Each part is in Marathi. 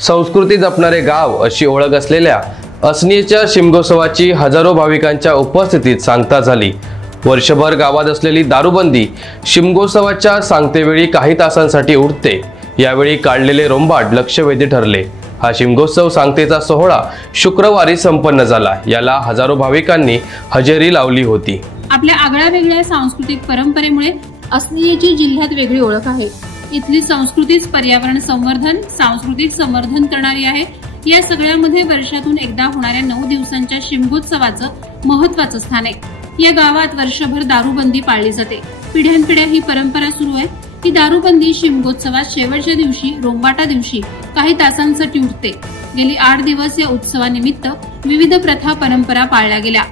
संस्कृती जपणारे गाव अशी ओळख असलेल्या असनीच्या शिमगोत्सवाची हजारो भाविकांच्या उपस्थितीत सांगता झाली। वर्षभर गावात असलेली दारूबंदी शिमगोत्सवाच्या सांगतेवेळी काही तासांसाठी उठते। यावेळी काढलेले रोंबाट लक्षवेधी ठरले। हा शिमगोत्सव सांगतेचा सोहळा शुक्रवारी संपन्न झाला। याला हजारो भाविकांनी हजेरी लावली होती। आपल्या आगळ्या वेगळ्या सांस्कृतिक परंपरेमुळे असनीची जिल्ह्यात वेगळी ओळख आहे। इथली संस्कृतीच पर्यावरण संवर्धन, सांस्कृतिक संवर्धन करणारी आहे। या सगळ्यामध्ये वर्षातून एकदा होणाऱ्या 9 दिवसांच्या शिमगोत्सवाचं महत्त्वाचं स्थान आहे। या गावात वर्षभर दारूबंदी पाळली जाते। पिढ्यानपिढ्या ही परंपरा सुरू आहे। ही दारूबंदी शिमगोत्सवात शेवटच्या दिवशी रोंबाटा दिवशी काही तासांसाठी उठते। गेली 8 दिवस या उत्सवानिमित्त विविध प्रथा परंपरा पाळल्या गेल्या।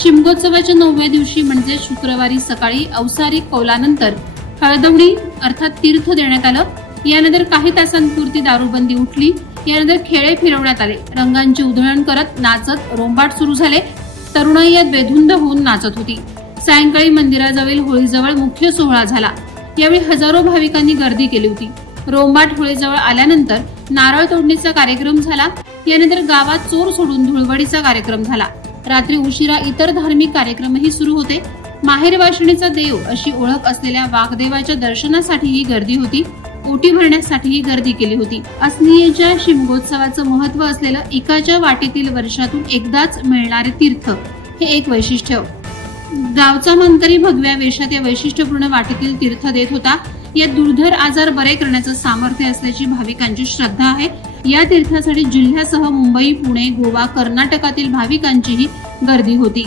शिमगोत्सवाच्या 9व्या दिवशी म्हणजे शुक्रवारी सकाळी औसारिक कौलानंतर हळदवणी अर्थात तीर्थ देण्यात आलं। यानंतर काही तासांपुरती दारूबंदी उठली। यानंतर खेळे फिरवण्यात आले। रंगांची उधळण करत नाचत रोंबाट सुरू झाले। तरुणाई यात बेधुंद होऊन नाचत होती। सायंकाळी मंदिराजवळ होळीजवळ मुख्य सोहळा झाला। यावेळी हजारो भाविकांनी गर्दी केली होती। रोंबाट होळीजवळ आल्यानंतर नारळ तोडणीचा कार्यक्रम झाला। यानंतर गावात चोर सोडून धुळवडीचा कार्यक्रम झाला। रात्री उशिरा इतर धार्मिक कार्यक्रमही सुरू होते। माहेर वाशिणीचा देव अशी ओळख असलेल्या वाघदेवाच्या दर्शनासाठीही गर्दी होती। ओटी भरण्यासाठीही गर्दी केली होती। असनीच्या शिमगोत्सवाचं महत्त्व असलेलं एकाच्या वाटेतील वर्षातून एकदाच मिळणारे तीर्थ हे एक वैशिष्ट्य। गावचा मानकरी भगव्या वेशात या वैशिष्ट्यपूर्ण वाटेतील तीर्थ देत होता। या दुर्धर आजार बरे करण्याचं सामर्थ्य असल्याची भाविकांची श्रद्धा आहे। या तीर्थासाठी जिल्ह्यासह मुंबई, पुणे, गोवा, कर्नाटकातील भाविकांचीही गर्दी होती।